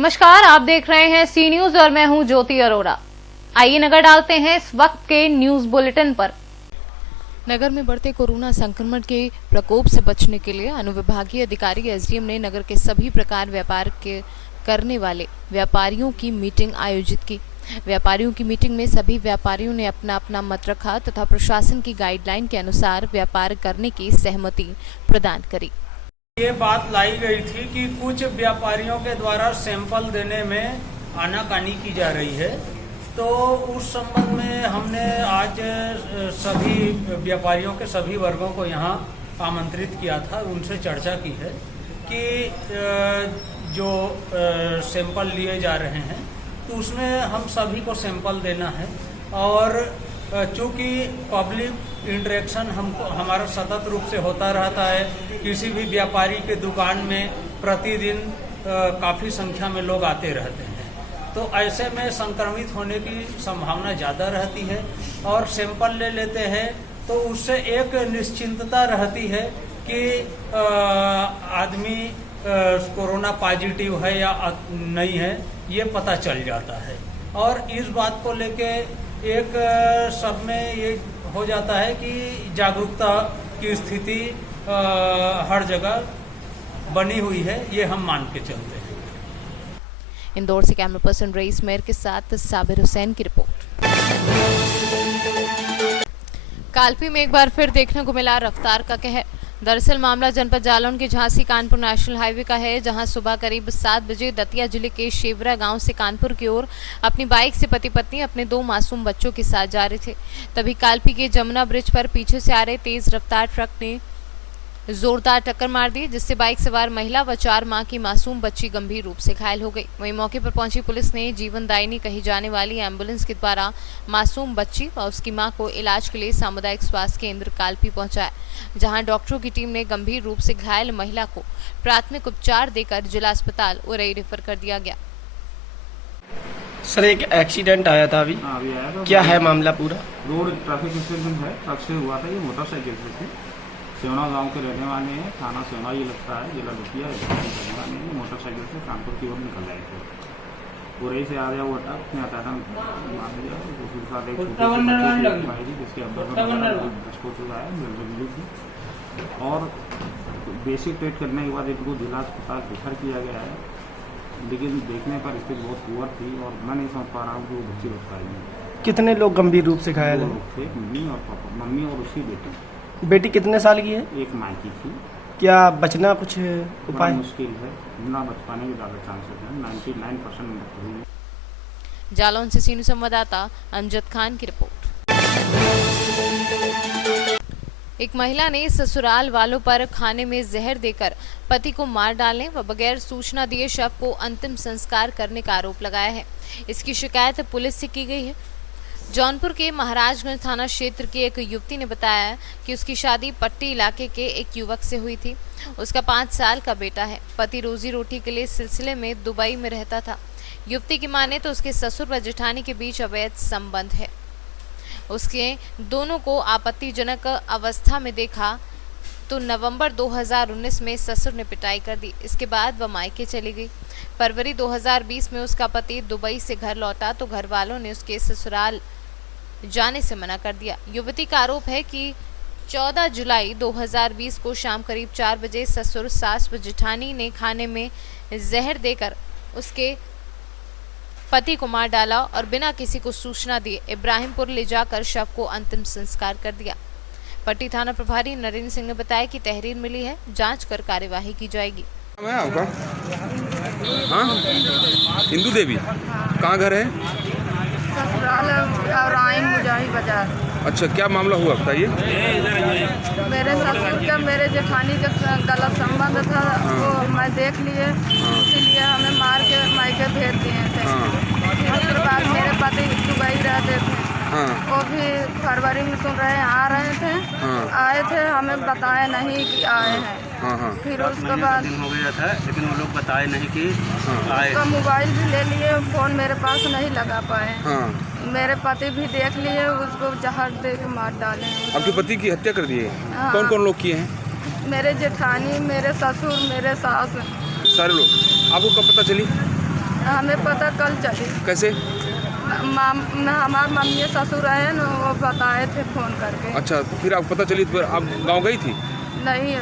नमस्कार, आप देख रहे हैं सी न्यूज और मैं हूं ज्योति अरोड़ा। आइए नजर डालते हैं इस वक्त के न्यूज बुलेटिन पर। नगर में बढ़ते कोरोना संक्रमण के प्रकोप से बचने के लिए अनुविभागीय अधिकारी एसडीएम ने नगर के सभी प्रकार व्यापार के करने वाले व्यापारियों की मीटिंग आयोजित की। व्यापारियों की मीटिंग में सभी व्यापारियों ने अपना अपना मत रखा तथा प्रशासन की गाइडलाइन के अनुसार व्यापार करने की सहमति प्रदान करी। ये बात लाई गई थी कि कुछ व्यापारियों के द्वारा सैंपल देने में आनाकानी की जा रही है, तो उस संबंध में हमने आज सभी व्यापारियों के सभी वर्गों को यहाँ आमंत्रित किया था। उनसे चर्चा की है कि जो सैंपल लिए जा रहे हैं तो उसमें हम सभी को सैंपल देना है, और चूँकि पब्लिक इंटरेक्शन हमारा सतत रूप से होता रहता है। किसी भी व्यापारी के दुकान में प्रतिदिन काफ़ी संख्या में लोग आते रहते हैं, तो ऐसे में संक्रमित होने की संभावना ज़्यादा रहती है। और सैंपल ले लेते हैं तो उससे एक निश्चिंतता रहती है कि आदमी कोरोना पॉजिटिव है या नहीं है, ये पता चल जाता है। और इस बात को लेके एक सब में ये हो जाता है कि जागरूकता की स्थिति हर जगह बनी हुई है, ये हम मान के चलते हैं। इंदौर से कैमरा पर्सन रईस मेयर के साथ साबिर हुसैन की रिपोर्ट। कालपी में एक बार फिर देखने को मिला रफ्तार का कहर। दरअसल मामला जनपद जालौन के झांसी कानपुर नेशनल हाईवे का है, जहां सुबह करीब 7 बजे दतिया जिले के शेवरा गांव से कानपुर की ओर अपनी बाइक से पति पत्नी अपने 2 मासूम बच्चों के साथ जा रहे थे। तभी कालपी के जमुना ब्रिज पर पीछे से आ रहे तेज रफ्तार ट्रक ने जोरदार टक्कर मार दी, जिससे बाइक सवार महिला व 4 माह की मासूम बच्ची गंभीर रूप से घायल हो गई। वहीं मौके पर पहुंची पुलिस ने जीवनदायिनी कही जाने वाली एम्बुलेंस के द्वारा मासूम बच्ची व उसकी मां को इलाज के लिए सामुदायिक स्वास्थ्य केंद्र कालपी पहुंचाया, जहां डॉक्टरों की टीम ने गंभीर रूप से घायल महिला को प्राथमिक उपचार देकर जिला अस्पताल उरई रेफर कर दिया गया। सर, एक एक्सीडेंट आया था अभी आया था। क्या है मामला पूरा? रोड ट्रैफिक एक्सीडेंट है, ट्रक से हुआ था। ये मोटरसाइकिल से थे, सेवना गांव के रहने वाले हैं, थाना सेवना ये लगता है, जिला दतिया रहने वाले हैं। मोटरसाइकिल से कानपुर की ओर निकल रहे थे, उरई से आ गया वो ट्रक ने अचानक मार दिया। उसके साथ एक जिसके हो चुका है और बेसिक ट्रीट करने के बाद इनको जिला अस्पताल रेफर किया गया है, लेकिन देखने पर स्थिति बहुत पुअर थी और मैं नहीं समझ पा रहा हूँ कि वो बच्ची बच पाएगी। कितने लोग गंभीर रूप से घायल हैं? थे मम्मी और पापा, मम्मी और उसकी बेटी। बेटी कितने साल की है? एक मायकी थी। क्या बचना कुछ उपाय? मुश्किल है, ना बच पाने के ज़्यादा चांसेस हैं, 99% मृत्यु हुई है। जालौन से सीनू संवाददाता अमजद खान की रिपोर्ट। एक महिला ने ससुराल वालों पर खाने में जहर देकर पति को मार डालने व बगैर सूचना दिए शव को अंतिम संस्कार करने का आरोप लगाया है। इसकी शिकायत पुलिस से की गई है। जौनपुर के महाराजगंज थाना क्षेत्र की एक युवती ने बताया कि उसकी शादी पट्टी इलाके के एक युवक से हुई थी। उसका 5 साल का बेटा है। पति रोजी रोटी के लिए सिलसिले में दुबई में रहता था। युवती की माने तो उसके ससुर व जेठानी के बीच अवैध संबंध है। उसके दोनों को आपत्तिजनक अवस्था में देखा तो नवंबर 2019 में ससुर ने पिटाई कर दी। इसके बाद वह मायके चली गई। फरवरी 2020 में उसका पति दुबई से घर लौटा तो घर वालों ने उसके ससुराल जाने से मना कर दिया। युवती का आरोप है कि 14 जुलाई 2020 को शाम करीब 4 बजे ससुर, सास व जेठानी ने खाने में जहर देकर उसके पति को मार डाला और बिना किसी को सूचना दिए इब्राहिमपुर ले जाकर शव को अंतिम संस्कार कर दिया। पट्टी थाना प्रभारी नरेंद्र सिंह ने बताया कि तहरीर मिली है, जांच कर कार्यवाही की जाएगी। आपका हाँ, हिंदू देवी कहाँ घर है? बाजार। अच्छा, क्या मामला हुआ बताइए। मेरे ससुर का मेरे जेठानी का गलत संबंध था, वो मैं देख लिए, इसलिए हमें मार के मायके भेज दिए थे। उसके बाद मेरे पति दुबई रहते थे, वो भी फरवरी में सुन रहे आ रहे थे, आए थे, हमें बताए नहीं कि आए हैं। फिर उसके बाद हो गया था, लेकिन वो लोग बताए नहीं कि आए। उसका मोबाइल भी ले लिए, फोन मेरे पास नहीं लगा पाए। मेरे पति भी देख लिए, उसको जहर दे के मार डाले। आपके पति की हत्या कर दी है? कौन कौन लोग किए हैं? मेरे जेठानी, मेरे ससुर, मेरे सास, सारे लोग। आपको कब पता चली? हमें पता कल चली। कैसे? हमारे मम्मी ससुर आए न, वो बताए थे फ़ोन करके। अच्छा, फिर आपको पता चली तो फिर आप गांव गई थी? नहीं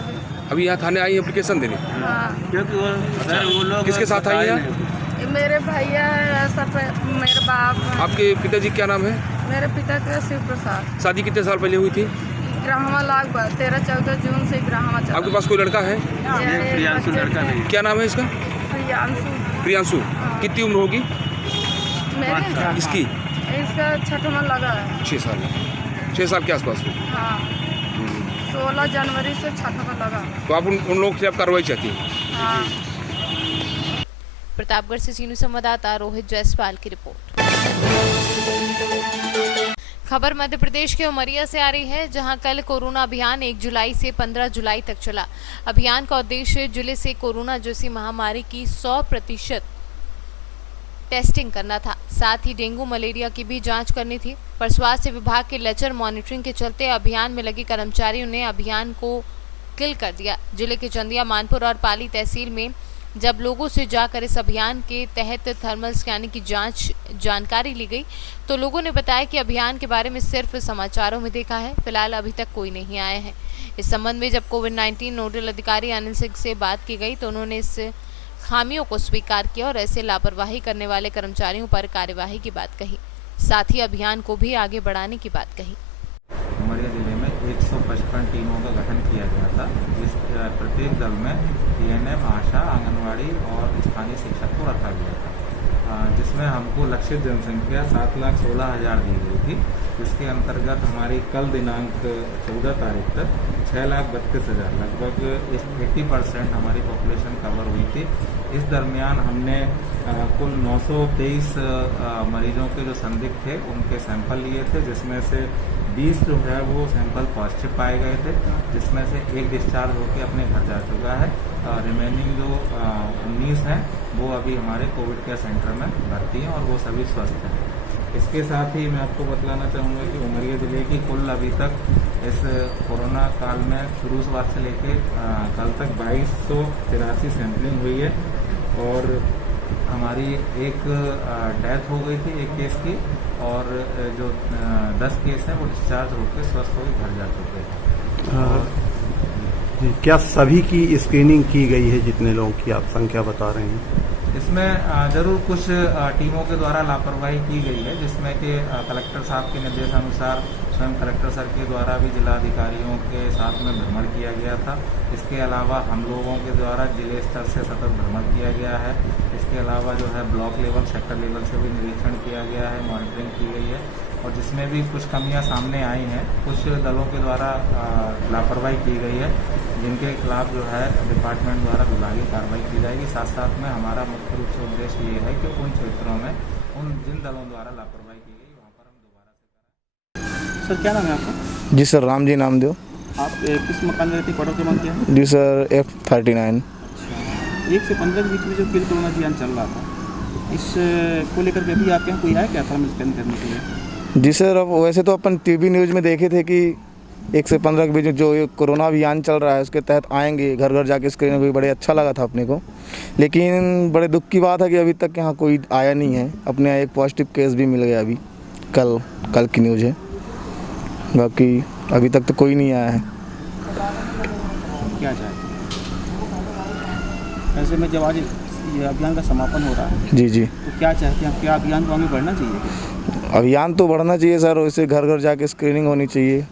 अभी यहाँ थाने आई एप्लीकेशन देने? हाँ। क्योंकि वो लोग किसके साथ आई हैं? मेरे भैया है, सब मेरे बाप हैं। आपके पिताजी क्या नाम है? मेरे पिता का शिव प्रसाद। शादी कितने साल पहले हुई थी? ग्राहमा लाग 13-14 जून से ग्राहमा चला। आपके पास कोई लड़का है? ये प्रियांशु लड़का नहीं। क्या नाम है इसका? प्रियांशु। प्रियांशु। कितनी उम्र होगी मेरे इसकी? इसका छठवां लगा है। 6 साल। 6 साल के आसपास हो। हाँ, 16 जनवरी से छठवां लगा। तो आप उन लोगों से आप कार्रवाई चाहती हैं? हाँ। प्रतापगढ़ से सीनियर संवाददाता रोहित जायसवाल की रिपोर्ट। खबर मध्य प्रदेश के उमरिया से आ रही है, जहां कल कोरोना अभियान 1 जुलाई से 15 जुलाई तक चला। अभियान का उद्देश्य जिले से कोरोना जैसी महामारी की 100% टेस्टिंग करना था, साथ ही डेंगू मलेरिया की भी जांच करनी थी। पर स्वास्थ्य विभाग के लेजर मॉनिटरिंग के चलते अभियान में लगे कर्मचारियों ने अभियान को किल कर दिया। जिले के चंदिया, मानपुर और पाली तहसील में जब लोगों से जाकर इस अभियान के तहत थर्मल स्कैनिंग की जानकारी ली गई, तो लोगों ने बताया कि अभियान के बारे में सिर्फ समाचारों में देखा है, फिलहाल अभी तक कोई नहीं आया है। इस संबंध में जब कोविड-19 नोडल अधिकारी अनिल सिंह से बात की गई तो उन्होंने इस खामियों को स्वीकार किया और ऐसे लापरवाही करने वाले कर्मचारियों पर कार्यवाही की बात कही, साथ ही अभियान को भी आगे बढ़ाने की बात कही। उमरिया जिले में 155 टीमों का गठन किया गया था, जिस प्रत्येक दल में एएनएम, आशा, आंगनवाड़ी और स्थानीय शिक्षक को रखा गया था, जिसमें हमको लक्षित जनसंख्या 7,16,000 दी गई थी। जिसके अंतर्गत हमारी कल दिनांक 14 तारीख तक 6,32,000 लगभग 80% हमारी पॉपुलेशन कवर हुई थी। इस दरमियान हमने कुल 923 मरीजों के जो संदिग्ध थे उनके सैंपल लिए थे, जिसमें से 20 जो है वो सैंपल पॉजिटिव पाए गए थे, जिसमें से एक डिस्चार्ज होकर अपने घर जा चुका है। रिमेनिंग जो 19 हैं वो अभी हमारे कोविड केयर सेंटर में भर्ती हैं और वो सभी स्वस्थ हैं। इसके साथ ही मैं आपको बतलाना चाहूँगा कि उमरिया जिले की कुल अभी तक इस कोरोना काल में शुरुआत से लेके कल तक 2283 सैंपलिंग हुई है और हमारी एक डेथ हो गई थी एक केस की, और जो 10 केस हैं वो डिस्चार्ज होकर स्वस्थ होकर घर जा चुके हैं। क्या सभी की स्क्रीनिंग की गई है, जितने लोगों की आप संख्या बता रहे हैं? इसमें जरूर कुछ टीमों के द्वारा लापरवाही की गई है, जिसमें कि कलेक्टर साहब के निर्देशानुसार स्वयं कलेक्टर सर के द्वारा भी जिलाधिकारियों के साथ में भ्रमण किया गया था। इसके अलावा हम लोगों के द्वारा जिले स्तर से सतत भ्रमण किया गया है। इसके अलावा जो है ब्लॉक लेवल, सेक्टर लेवल से भी निरीक्षण किया गया है, मॉनिटरिंग की गई है, और जिसमें भी कुछ कमियां सामने आई हैं, कुछ दलों के द्वारा लापरवाही की गई है, जिनके खिलाफ जो है डिपार्टमेंट द्वारा विभागीय कार्रवाई की जाएगी। साथ साथ में हमारा मुख्य रूप से उद्देश्य ये है कि उन क्षेत्रों में जिन दलों द्वारा लापरवाही की गई वहाँ पर हम दोबारा से सर क्या नाम है आपका? जी सर, राम जी नाम दो। आप किस मकान में रहते हैं, क्वार्टर क्रमांक क्या है? जी सर, F39। अच्छा, 1 से 15 के बीच में जो किल कोरोना अभियान चल रहा था, इस को लेकर के अभी आपके यहाँ कोई है क्या थर्मल स्कैन करने के लिए? जी सर, अब वैसे तो अपन टीवी न्यूज़ में देखे थे कि 1 से 15 के बीच में जो ये कोरोना अभियान चल रहा है उसके तहत आएंगे, घर घर जाके स्क्रीनिंग भी बड़े अच्छा लगा था अपने को। लेकिन बड़े दुख की बात है कि अभी तक यहाँ कोई आया नहीं है। अपने यहाँ एक पॉजिटिव केस भी मिल गया, अभी कल की न्यूज़ है, बाकी अभी तक तो कोई नहीं आया है। क्या चाहते हैं ऐसे में जब आज ये अभियान का समापन हो रहा है? जी जी, तो क्या चाहते हैं, क्या अभियान को आगे बढ़ना चाहिए? अभियान तो बढ़ना चाहिए सर, वैसे घर घर जाके स्क्रीनिंग होनी चाहिए।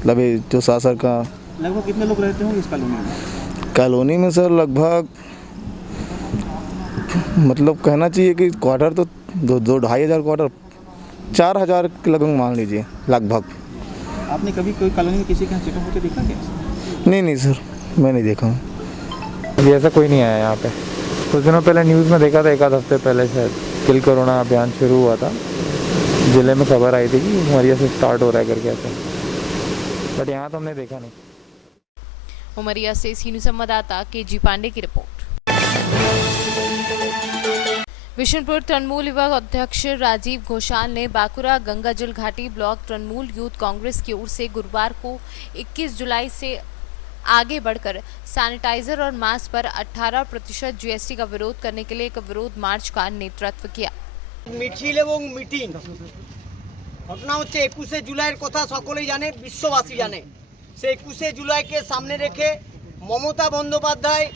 मतलब जो शासन का लगभग कितने लोग रहते होंगे इस कॉलोनी में? कॉलोनी में सर लगभग मतलब कहना चाहिए कि क्वार्टर तो 2-2,500 क्वार्टर, 4,000 के लगभग मान लीजिए लगभग। आपने कभी कोई कॉलोनी में किसी के यहाँ चेकअप होकर देखा क्या? नहीं सर, मैं नहीं देखा हूँ। अभी ऐसा कोई नहीं आया यहाँ पे। कुछ दिनों पहले न्यूज़ में देखा था, 1 आध हफ्ते पहले शायद किल कोरोना अभियान शुरू हुआ था, जिले में खबर आई थी कि उमरिया से स्टार्ट हो रहा है करके ऐसा, बट यहाँ तो हमने देखा नहीं। उमरिया से सीनियर संवाददाता KG पांडे की रिपोर्ट। विशुनपुर तृणमूल युवा अध्यक्ष राजीव घोषाल ने बाकुरा गंगाजल घाटी ब्लॉक तृणमूल यूथ कांग्रेस की ओर से गुरुवार को 21 जुलाई से आगे बढ़कर सैनिटाइजर और मास्क पर 18% जीएसटी का विरोध करने के लिए एक विरोध मार्च का नेतृत्व किया। মিছিল এবং মিটিং ঘটনা হচ্ছে 21শে জুলাইয়ের কথা সকলেই জানে, বিশ্ববাসী জানে। সেই 21শে জুলাইকে সামনে রেখে মমতা বন্দ্যোপাধ্যায়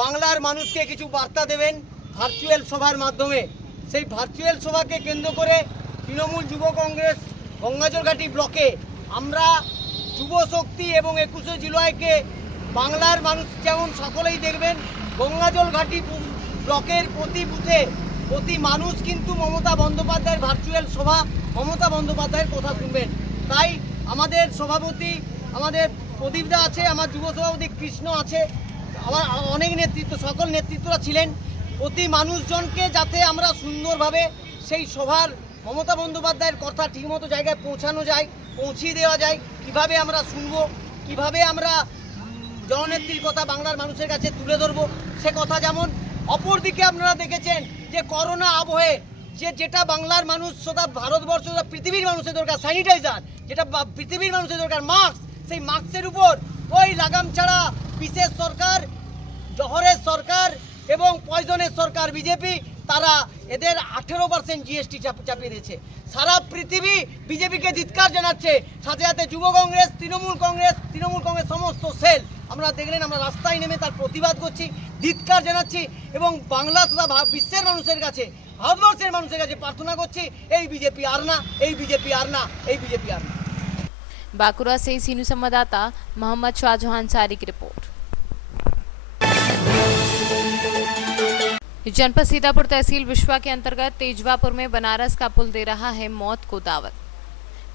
বাংলার মানুষকে কিছু বার্তা দেবেন ভার্চুয়াল সভার মাধ্যমে। সেই ভার্চুয়াল সভাকে কেন্দ্র করে তৃণমূল যুব কংগ্রেস গঙ্গাজলঘাটি ব্লকে আমরা যুব শক্তি এবং 21শে জুলাইকে বাংলার মানুষ যেমন সকলেই দেখবেন, গঙ্গাজলঘাটি ব্লকের প্রতি বুথে প্রতি মানুষ কিন্তু মমতা বন্দ্যোপাধ্যায়ের ভার্চুয়াল সভা, মমতা বন্দ্যোপাধ্যায়ের কথা শুনবেন। তাই আমাদের সভাপতি আমাদের প্রদীপদা আছে, আমার যুব সভাপতি কৃষ্ণ আছে, আমার অনেক নেতৃত্ব সকল নেতৃত্বরা ছিলেন। প্রতি মানুষজনকে যাতে আমরা সুন্দরভাবে সেই সভার মমতা বন্দ্যোপাধ্যায়ের কথা ঠিকমতো জায়গায় পৌঁছানো যায়, পৌঁছিয়ে দেওয়া যায়, কিভাবে আমরা শুনবো, কিভাবে আমরা জননেত্রীর কথা বাংলার মানুষের কাছে তুলে ধরবো সে কথা। যেমন অপরদিকে আপনারা দেখেছেন যে করোনা আবহে যেটা বাংলার মানুষ তথা ভারতবর্ষ তথা পৃথিবীর মানুষের দরকার স্যানিটাইজার, যেটা পৃথিবীর মানুষের দরকার মাস্ক, সেই মাস্কের উপর ওই লাগাম ছাড়া বিশেষ সরকার, জহরের সরকার এবং পয়জনের সরকার বিজেপি, তারা এদের 18% জিএসটি চাপিয়ে দিয়েছে। সারা পৃথিবী বিজেপিকে ধিক্কার জানাচ্ছে, সাথে সাথে যুব কংগ্রেস, তৃণমূল কংগ্রেস সমস্ত সেল আমরা দেখলেন, আমরা রাস্তায় নেমে তার প্রতিবাদ করছি, ধিক্কার জানাচ্ছি এবং বাংলা তথা বিশ্বের মানুষের কাছে, ভারতবর্ষের মানুষের কাছে প্রার্থনা করছি, এই বিজেপি আর না, এই বিজেপি আর না, এই বিজেপি আর না। बांकुरा से सीनू संवाददाता मोहम्मद शाहजहां अंसारी की रिपोर्ट। जनपद सीतापुर तहसील विश्वा के अंतर्गत तेजवापुर में बनारस का पुल दे रहा है मौत को दावत।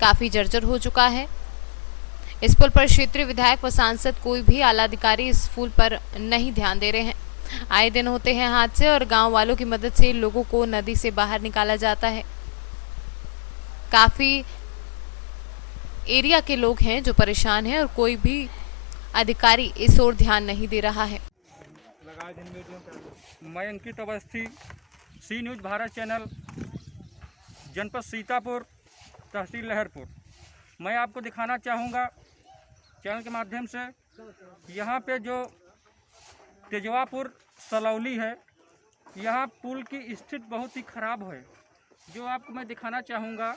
काफी जर्जर हो चुका है। इस पुल पर क्षेत्रीय विधायक व सांसद कोई भी आला अधिकारी इस पुल पर नहीं ध्यान दे रहे हैं। आए दिन होते हैं हादसे और गांव वालों की मदद से लोगों को नदी से बाहर निकाला जाता है। काफी एरिया के लोग हैं जो परेशान हैं और कोई भी अधिकारी इस ओर ध्यान नहीं दे रहा है। मैं अंकित अवस्थी, सी न्यूज़ भारत चैनल, जनपद सीतापुर, तहसील लहरपुर। मैं आपको दिखाना चाहूँगा चैनल के माध्यम से यहाँ पे जो तेजवापुर सलौली है, यहाँ पुल की स्थिति बहुत ही ख़राब है। जो आपको मैं दिखाना चाहूँगा,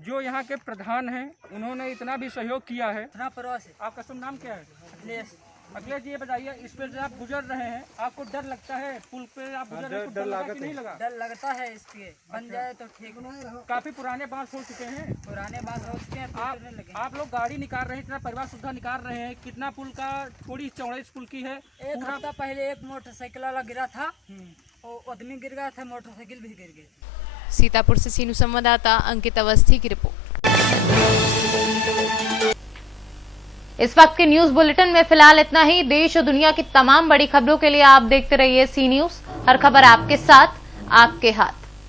जो यहाँ के प्रधान हैं उन्होंने इतना भी सहयोग किया है। आपका शुभ नाम क्या है? अखिलेश जी, ये बताइए, इस पे आप गुजर रहे हैं, आपको डर लगता है? पुल पे आप गुजर रहे हैं, डर लगा कि नहीं लगा? डर लगता है, इसके बन जाए तो ठीक। काफी पुराने बांस हो चुके हैं, आप लोग गाड़ी निकाल रहे हैं, इतना परिवार सुविधा निकाल रहे हैं, कितना पुल का थोड़ी चौड़ाई इस पुल की है? एक हफ्ता पहले एक मोटरसाइकिल वाला गिरा था, वो आदमी गिर गया था, मोटरसाइकिल भी गिर गई। सीतापुर से सीनू संवाददाता अंकित अवस्थी की रिपोर्ट। इस वक्त के न्यूज बुलेटिन में फिलहाल इतना ही। देश और दुनिया की तमाम बड़ी खबरों के लिए आप देखते रहिए सी न्यूज, हर खबर आपके साथ, आपके हाथ।